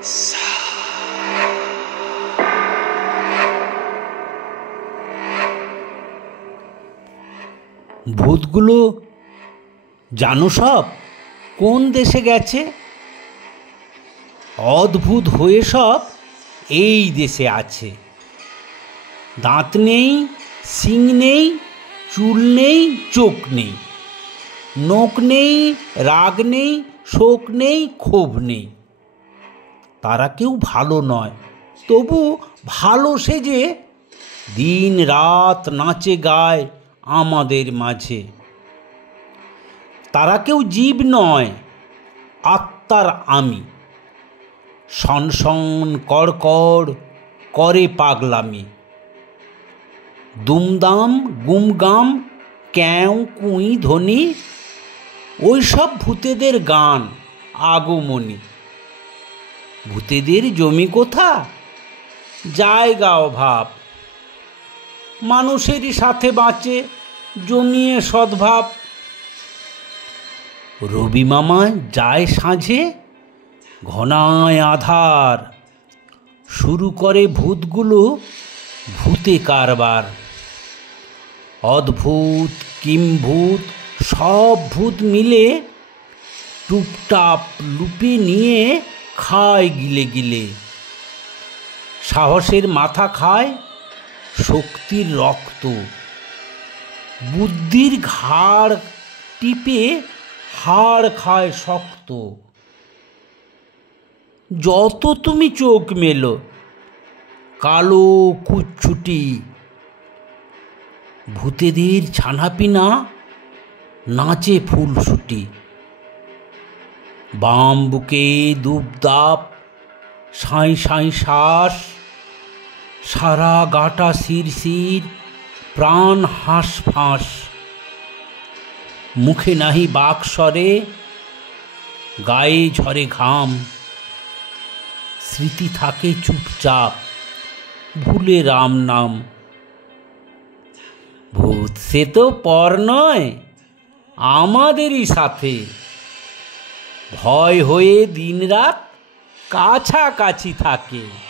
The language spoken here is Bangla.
ভূতগুলো জানো সব কোন দেশে গেছে? অদ্ভুত হয়ে সব এই দেশে আছে। দাঁত নেই, শিং নেই, চুল নেই, চোখ নেই, নখ নেই, রাগ নেই, শোক নেই, ক্ষোভ নেই। তারা কেউ ভালো নয়, তবু ভালো সেজে দিন রাত নাচে গায় আমাদের মাঝে। তারা কেউ জীব নয়, আত্মার আমি। সনসন কড়কড় করে পাগলামি। দুমদাম গুমগাম ক্যাও কুই ধ্বনি, ওইসব ভূতেদের গান আগমনী। ভূতেদের জমি কোথা? জায়গা অভাব। মানুষেরই সাথে বাঁচে জমিয়ে সদ্ভাব। রবি মামা যায় সাঁঝে, ঘনায় আধার, শুরু করে ভূতগুলো ভূতে কারবার। অদ্ভুত কিম্ভূত সব ভূত মিলে টুপটাপ লুপে নিয়ে খায় গিলে গিলে। সাহসের মাথা খায় শক্তির রক্ত, বুদ্ধির ঘাড় টিপে হাড় খায় শক্ত। যত তুমি চোখ মেলো কালো কুচ্ছুটি, ভূতেদের ছানাপিনা নাচে ফুলসুটি। বাম বুকে দুপদাপ সাঁই সাঁই শ্বাস, সারা গাটা শিরশির, প্রাণ হাঁসফাঁস। মুখে নাহি বাকস্বরে, গায়ে ঝরে ঘাম। স্মৃতি থাকে চুপচাপ, ভুলে রাম নাম। ভূত সে তো পর নয়, আমাদেরই সাথে। ভয় হয়ে দিনরাত কাছাকাছি থাকে।